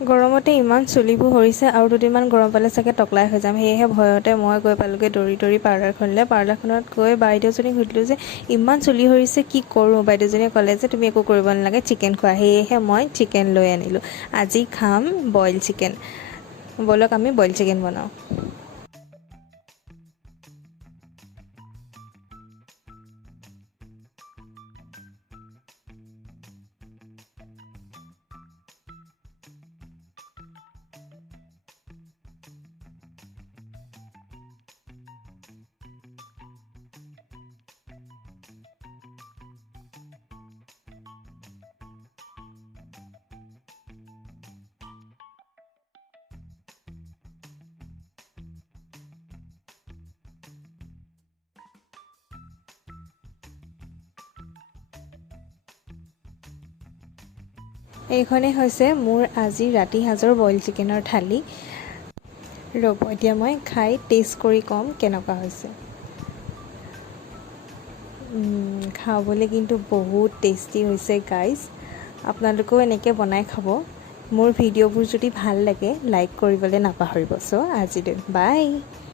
গৰমতে ইমান চুলিবোৰ সৰিছে আৰু দুদিনমান গৰম পালে চাগে টকলাই হৈ যাম। সেয়েহে ভয়তে মই গৈ পালোঁগৈ দৌৰি পাৰ্লাৰখনলৈ। পাৰ্লাৰখনত গৈ বাইদেউজনীক সুধিলোঁ যে ইমান চুলি সৰিছে কি কৰোঁ। বাইদেউজনীয়ে ক'লে যে তুমি একো কৰিব নালাগে, চিকেন খোৱা। সেয়েহে মই চিকেন লৈ আনিলোঁ। আজি খাম বইল চিকেন। ব'লক আমি বইল চিকেন বনাওঁ। এইখনেই হৈছে মোৰ আজি ৰাতি সাঁজৰ বইল চিকেনৰ থালি। ৰ'ব এতিয়া মই খাই টেষ্ট কৰি ক'ম কেনেকুৱা হৈছে। খাবলৈ কিন্তু বহুত টেষ্টি হৈছে গাইজ। আপোনালোকেও এনেকৈ বনাই খাব। মোৰ ভিডিঅ'বোৰ যদি ভাল লাগে লাইক কৰিবলৈ নাপাহৰিব। চ' আজিলৈ বাই।